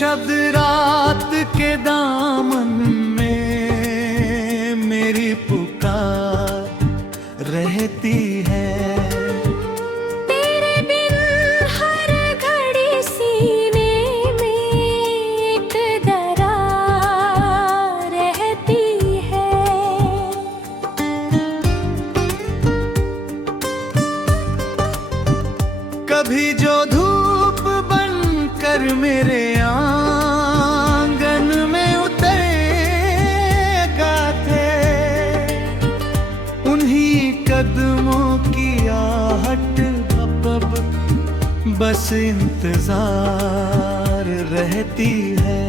शब्द रात के दामन में मेरी पुकार रहती है। तेरे बिन हर घड़ी सीने में एक दरार रहती है। कभी जो धूप बनकर मेरे आंगन में उतरेगा थे, उन्हीं कदमों की आहट अब बस इंतजार रहती है।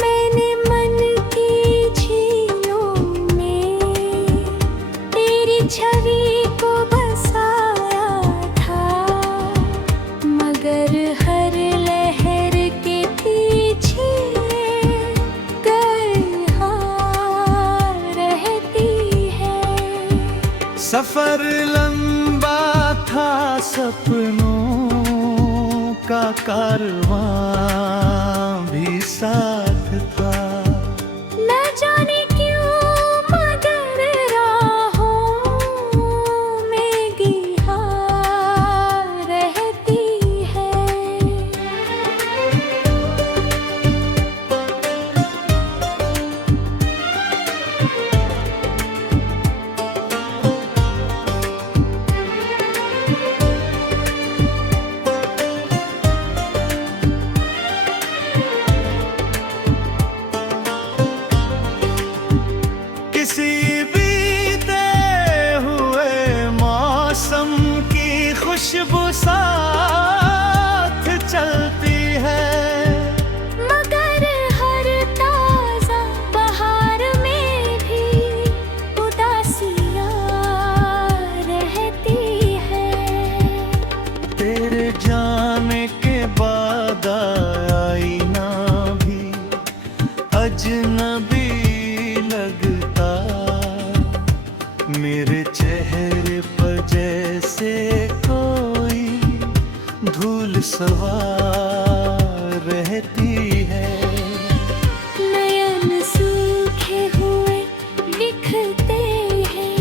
मैंने मन की झीलों में तेरी छवि को बसाया था, मगर हर लहर के पीछे हार रहती है। सफर लंबा था, सपनों का कारवां भी साथ था। न जाने क्यों मगर राहों में गिहार रहती है। किसी बीते हुए मौसम की खुशबू साथ चलती है, मगर हर ताजा बहार में भी उदासियां रहती है। तेरे जाने के बाद आईना भी अजनबी लगता, मेरे चेहरे पर जैसे कोई धूल सवार रहती है। नयन सूखे हुए दिखते हैं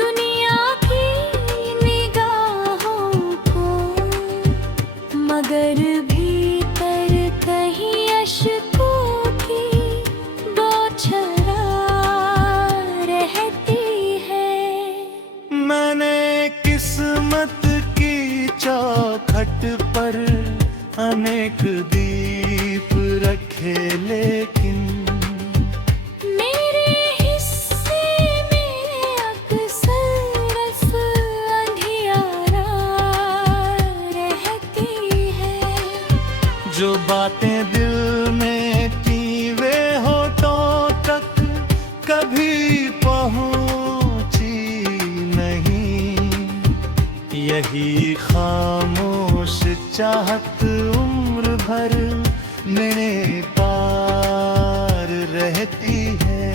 दुनिया की निगाहों को, मगर भीतर कहीं अश्कों की बौछार रहती है। मैंने किस्मत की चौखट पर अनेक दीप रखे, लेकिन मेरे हिस्से में अक्सर अंधियारा रहती है। जो बातें दिल में की वे होठों तक कभी पहुंची नहीं, यही खामोश चाहत उम्र भर मेरे पार रहती है।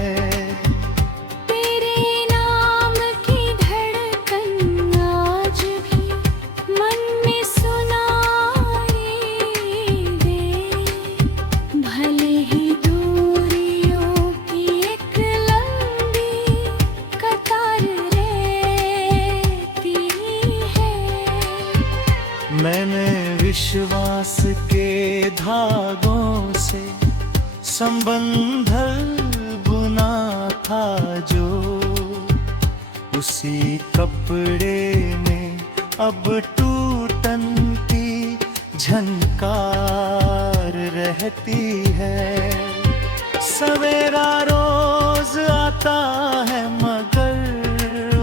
तेरे नाम की धड़कन आज भी मन में सुनाई दे, भले ही दूरियों की एक लंबी कतार रहती है। मैंने विश्वास के धागों से संबंध बुना था जो, उसी कपड़े में अब टूटन की झनकार रहती है। सवेरा रोज आता है मगर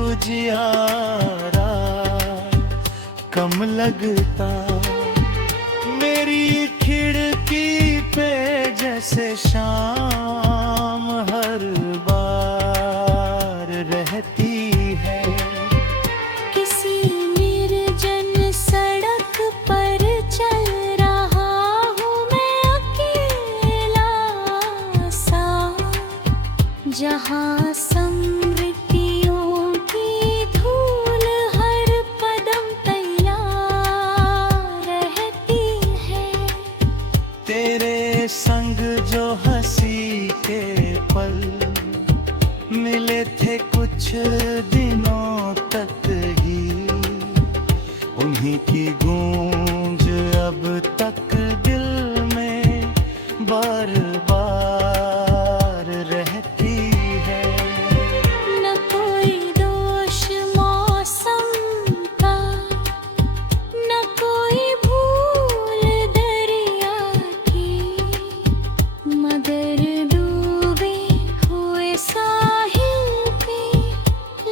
उजियारा कम लगता, मेरी खिड़की पे जैसे शाम हर बार रहती है। किसी निर्जन सड़क पर चल रहा हूँ मैं अकेला सा, जहाँ समृद्धियों की धूल हर पदम तैयार रहती है। मिले थे कुछ दिनों तक ही, उन्हीं की गूंज अब तक दिल में बार बार रहती है। न कोई दोष मौसम का, न कोई भूल दरिया की, मगर डूबे हुए साहिल पे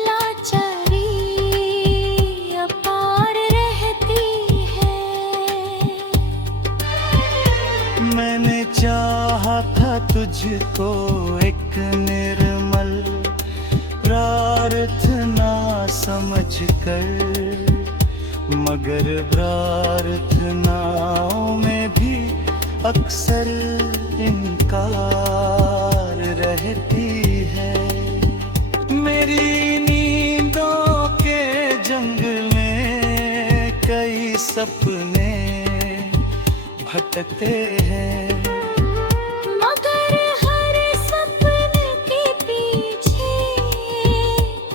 लाचारी अपार रहती है। मैंने चाहा था तुझको एक निर्मल प्रार्थना समझ कर, मगर प्रार्थनाओं में भी अक्सर इनकार रहती है। मेरी नींदों के जंगल में कई सपने भटकते हैं, मगर हर सपने के पीछे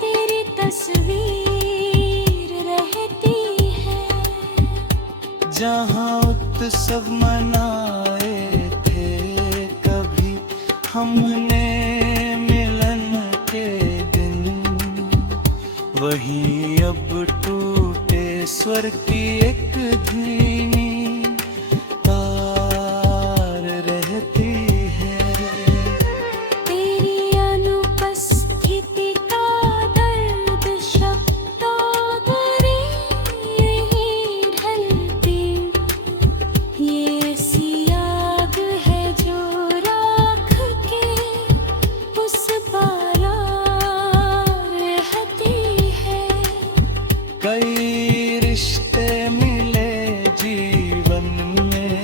तेरी तस्वीर रहती है। जहाँ उत्सव मनाए थे कभी हमने मिलन के दिन, वहीं अब टूटे स्वर की एक धीमी तार रहती है। तेरी अनुपस्थिति का दर्द शब्दों भरे नहीं ढलती, ये ऐसी आग है जो राख के उस पार रहती है। कई रिश्ते मिले जीवन में,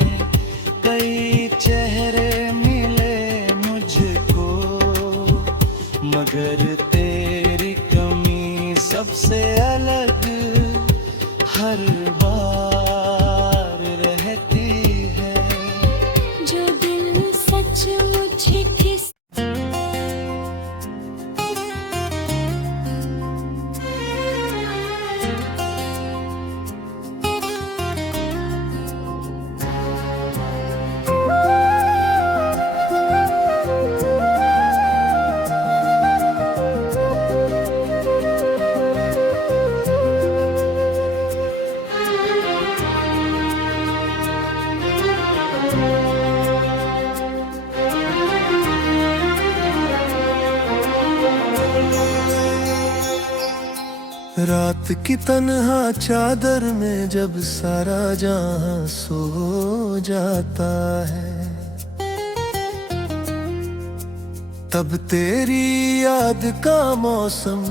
कई चेहरे मिले मुझको, मगर तेरी कमी सबसे अलग हर बार रहती है। जो दिल सचमुच किस रात की तन्हा चादर में जब सारा जहां सो जाता है, तब तेरी याद का मौसम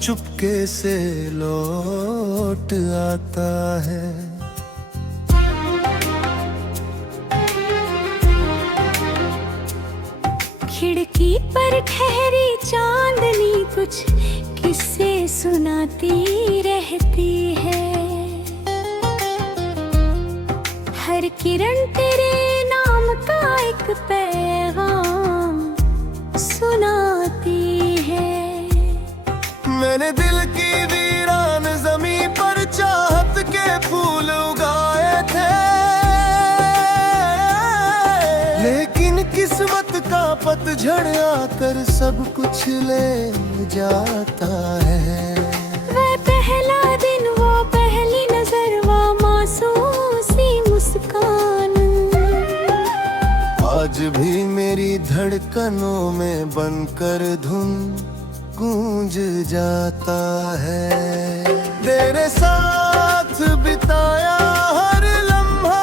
चुपके से लौट आता है। खिड़की पर ठहरी चांदनी कुछ किस्से सुनाती रहती है। हर किरण तेरे नाम का एक पैगाम सुनाती है। मैंने दिल की वीरान जमी पर चाहत के फूल उगाए थे, लेकिन किस्मत का पतझड़ आकर सब कुछ ले जाता है। वह पहला दिन, वो पहली नजर, वो मासूम सी मुस्कान, आज भी मेरी धड़कनों में बनकर धुन गूंज जाता है। तेरे साथ बिताया हर लम्हा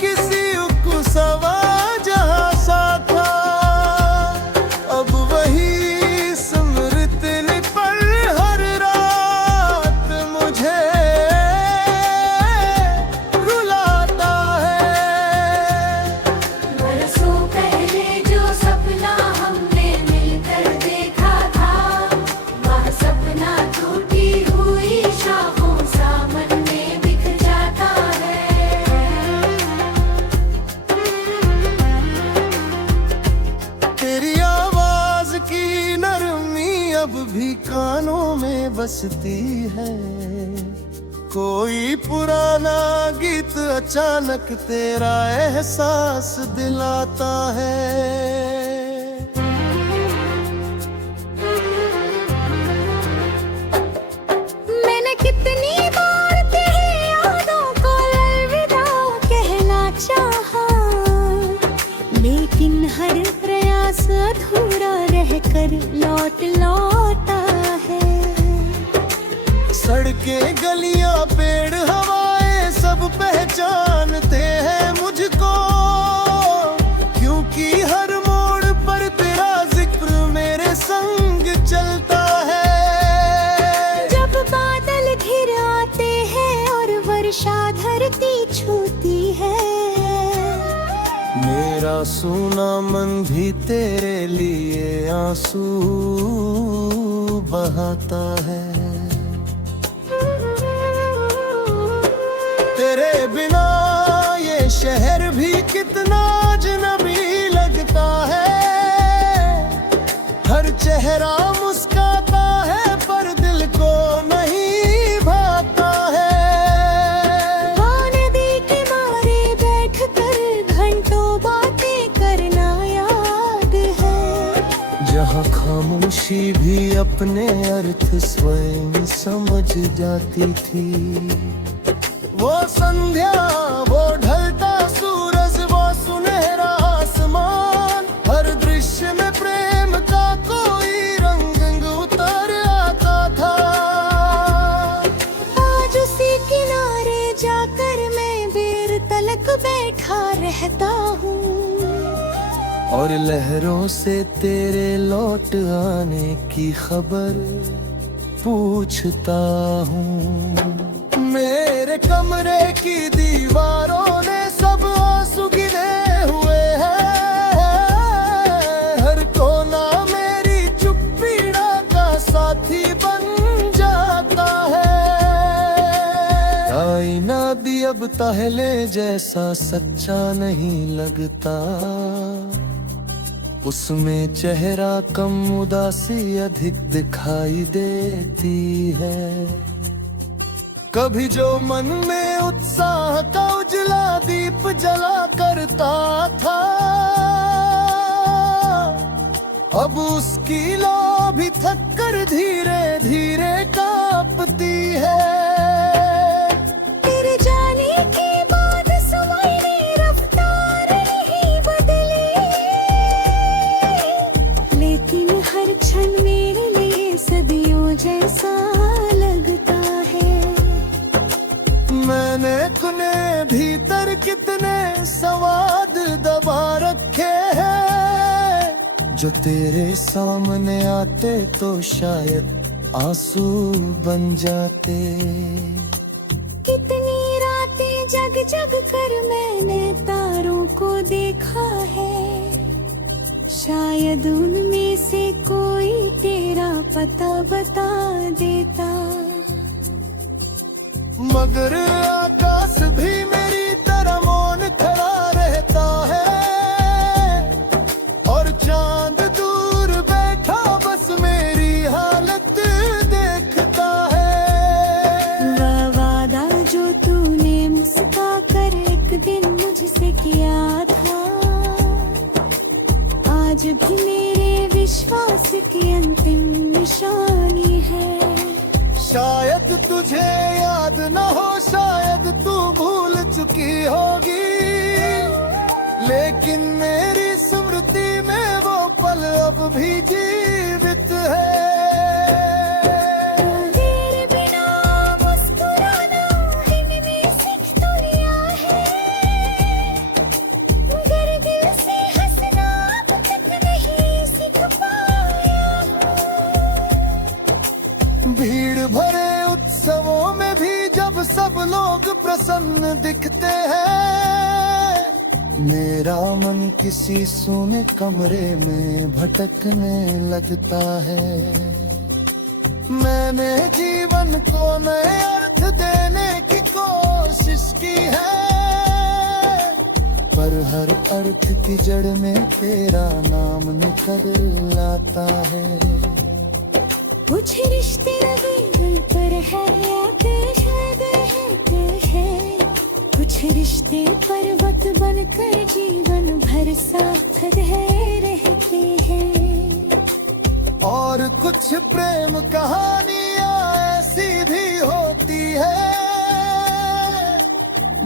किसी को सवा जहां सा था, अब वही स्मृति पर हर रात मुझे रुलाता है। बरसों पहले जो सपना हमने मिलकर देखा था, वह सपना टूटी हुई शाखों अब भी कानों में बसती है। कोई पुराना गीत अचानक तेरा एहसास दिलाता है। मैंने कितनी बार तेरी यादों को अलविदा कहना चाहा, लेकिन हर प्रयास अधूरा रहकर लौट लौटा है। सड़कें गलियां पेड़ हवाएं सब पहचानते हैं मुझको, क्योंकि हर मोड़ पर तेरा जिक्र मेरे संग चलता है। जब बादल घिर आते हैं और वर्षा धरती छूती है, मेरा सूना मन भी तेरे लिए आंसू बहाता है। तेरे बिना ये शहर भी कितना अजनबी लगता है। हर चेहरा मुस्काता है पर दिल को नहीं भाता है। हाँ, नदी किनारे बैठकर घंटों बातें करना याद है, जहाँ खामोशी भी अपने अर्थ स्वयं समझ जाती थी। वो संध्या, वो ढलता सूरज, वो सुनहरा आसमान, हर दृश्य में प्रेम का कोई रंग उतर आता था। आज उसी किनारे जाकर मैं बेर तलक बैठा रहता हूँ, और लहरों से तेरे लौट आने की खबर पूछता हूँ। मेरे कमरे की दीवारों ने सब आंसू गिने हुए हैं। हर कोना मेरी चुप पीड़ा का साथी बन जाता है। आईना भी अब पहले जैसा सच्चा नहीं लगता, उसमें चेहरा कम उदासी अधिक दिखाई देती है। कभी जो मन में उत्साह का उजला दीप जला करता था, अब उसकी लौ भी थक कर धीरे धीरे कांपती है। तेरे जाने के बाद समय ने रफ्तार नहीं बदली, लेकिन हर क्षण मेरे लिए सदियों जैसा लगता है। मैंने अपने भीतर कितने स्वाद दबा रखे हैं, जो तेरे सामने आते तो शायद आंसू बन जाते। कितनी रातें जग जग कर मैंने तारों को देखा है, शायद उनमें से कोई तेरा पता बता देता। मगर आकाश भी मेरी तरह मौन खड़ा रहता है, और चांद दूर बैठा बस मेरी हालत देखता है। वह वादा जो तूने मुस्का कर एक दिन मुझसे किया था, आज भी मेरे विश्वास की अंतिम निशानी है। शायद तुझे याद न हो, शायद तू भूल चुकी होगी, लेकिन मेरी स्मृति में वो पल अब भी जीवित है। तेरे बिना मुस्कुराना इनमें सीख तो लिया है, मगर दिल से हंसना अब तक नहीं सीख पाया हूँ। भीड़ भरे उत्सवों में भी जब सब लोग प्रसन्न दिखते हैं, मेरा मन किसी सोने कमरे में भटकने लगता है। मैंने जीवन को नए अर्थ देने की कोशिश की है, पर हर अर्थ की जड़ में तेरा नाम निकल आता है। कुछ रिश्ते रवि पर है आतिश है, कुछ रिश्ते पर्वत बनकर जीवन भर साथ रहते हैं। और कुछ प्रेम कहानियां ऐसी भी होती है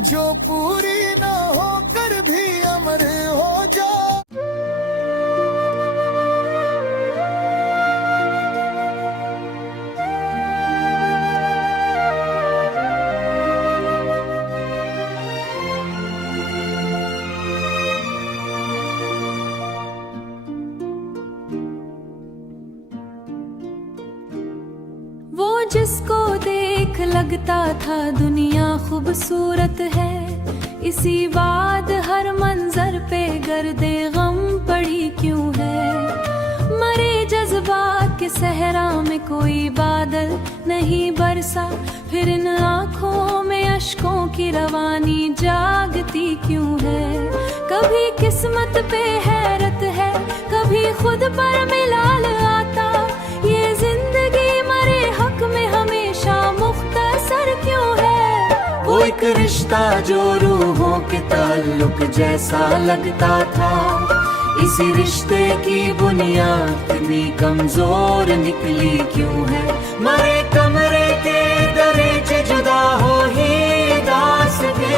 जो पूरी न होकर भी अमर हो जा। वो जिसको देख लगता था दुनिया खूबसूरत है, इसी बाद हर मंजर पे गर्दे गम पड़ी क्यों है। मरे जज्बात के सहरा में कोई बादल नहीं बरसा, फिर इन आँखों में अश्कों की रवानी जागती क्यों है। कभी किस्मत पे हैरत है, कभी खुद पर मिलाल आता, ये जिंदगी मरे हक में हमेशा मुख्तसर क्यों है। वो एक रिश्ता जो रूहों के ताल्लुक जैसा लगता था, इसी रिश्ते की बुनियाद भी कमजोर निकली क्यों है। मरे कमरे के दरीचे जुदा हो ही दास्ते।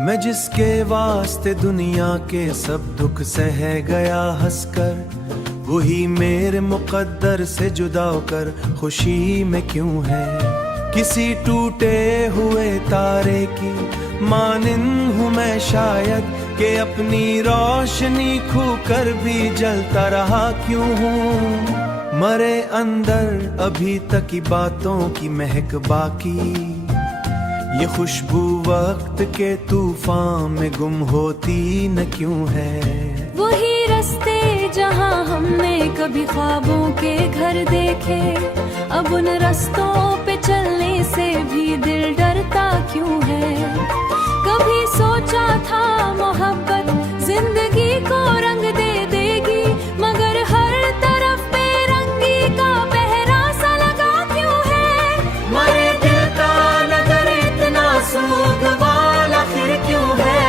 मैं जिसके वास्ते दुनिया के सब दुख सह गया हंसकर, वही मेरे मुकद्दर से जुदा होकर खुशी में क्यों है। किसी टूटे हुए तारे की मानिंद हूँ मैं शायद, कि अपनी रोशनी खो कर भी जलता रहा क्यों हूँ। मरे अंदर अभी तक की बातों की महक बाकी, ये खुशबू वक्त के तूफान में गुम होती न क्यों है। वही रास्ते जहाँ हमने कभी ख्वाबों के घर देखे, अब उन रास्तों पे चलने से भी दिल डरता क्यों है। कभी सोचा था मोहब्बत जिंदगी को रंग दे देगी, मगर हर तरफ बेरंगी का पहरा सा लगा क्यों है। मरे दिल का नगर इतना सोगवार आखिर क्यों है।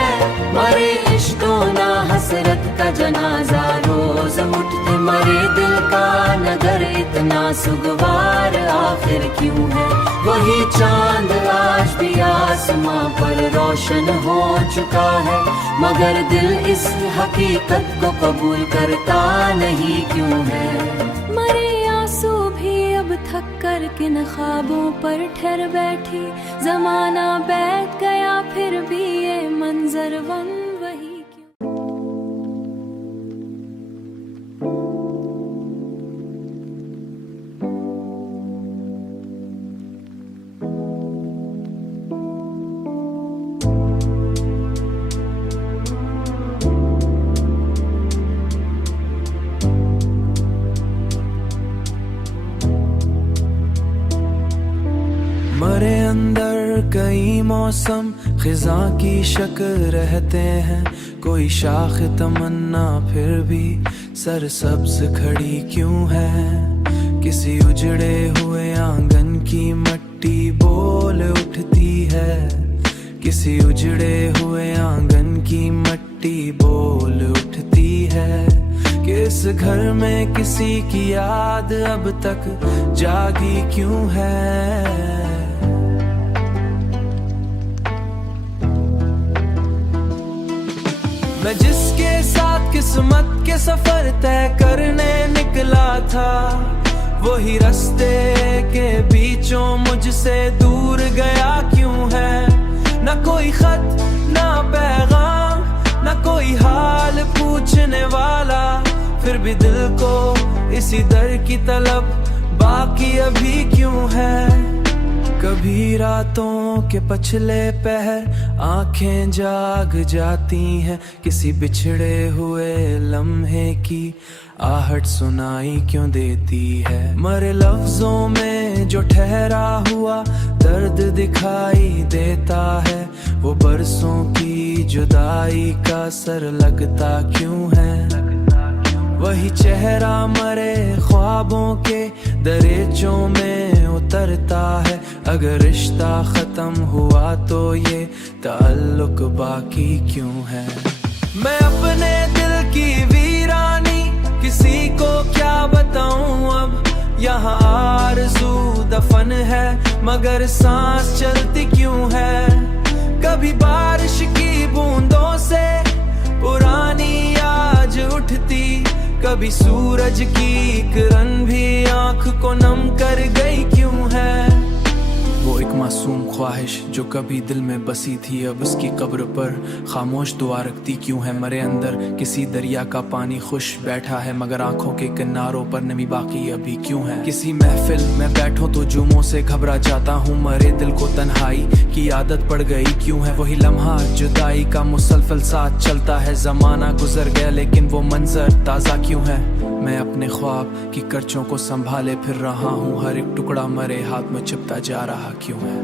मरे इश्कों ना हसरत का जनाजा रोज उठते, मरे दिल का नगर इतना सुगवार आखिर क्यों है। वही चांद आज भी आसमां पर रोशन हो चुका है, मगर दिल इस हकीकत को कबूल करता नहीं क्यों है। मरे आंसू भी अब थक कर किन ख्वाबों पर ठहर बैठी, जमाना बैठ गया फिर भी ये मंजर वन वही क्यों। मरे अंदर कई मौसम खिजा की शक्ल रहते हैं, कोई शाख तमन्ना फिर भी सरसब्ज खड़ी क्यों है। किसी उजड़े हुए आंगन की मट्टी बोल उठती है, किसी उजड़े हुए आंगन की मट्टी बोल उठती है। कि इस घर में किसी की याद अब तक जागी क्यों है। मैं जिसके साथ किस्मत के सफर तय करने निकला था, वही रास्ते के बीचों मुझसे दूर गया क्यों है। न कोई खत न पैगाम न कोई हाल पूछने वाला, फिर भी दिल को इसी दर की तलब बाकी अभी क्यों है। कभी रातों के पछले पहर आंखें जाग जाती हैं, किसी बिछड़े हुए लम्हे की आहट सुनाई क्यों देती है। मरे लफ्जों में जो ठहरा हुआ दर्द दिखाई देता है, वो बरसों की जुदाई का असर लगता क्यों है। वही चेहरा मरे ख्वाबों के दरेचों में उतरता है, अगर रिश्ता खत्म हुआ तो ये ताल्लुक बाकी क्यों है। मैं अपने दिल की वीरानी किसी को क्या बताऊं अब, यहाँ आरज़ू दफन है मगर सांस चलती क्यों है। कभी बारिश की बूंदों से पुरानी आज उठती, कभी सूरज की किरण भी आंख को नम कर गई क्यों है। वो एक मासूम ख्वाहिश जो कभी दिल में बसी थी, अब उसकी कब्र पर खामोश दुआ रखती क्यों है। मरे अंदर किसी दरिया का पानी खुश बैठा है, मगर आंखों के किनारों पर नमी बाकी अभी क्यों है। किसी महफिल में बैठो तो जुमों से घबरा जाता हूँ, मरे दिल को तन्हाई की आदत पड़ गई क्यों है। वही लम्हा जुदाई का मुसलसल साथ चलता है, जमाना गुजर गया लेकिन वो मंजर ताज़ा क्यों है। मैं अपने ख्वाब की करचों को संभाले फिर रहा हूँ, हर एक टुकड़ा मरे हाथ में चिपता जा रहा क्यों है।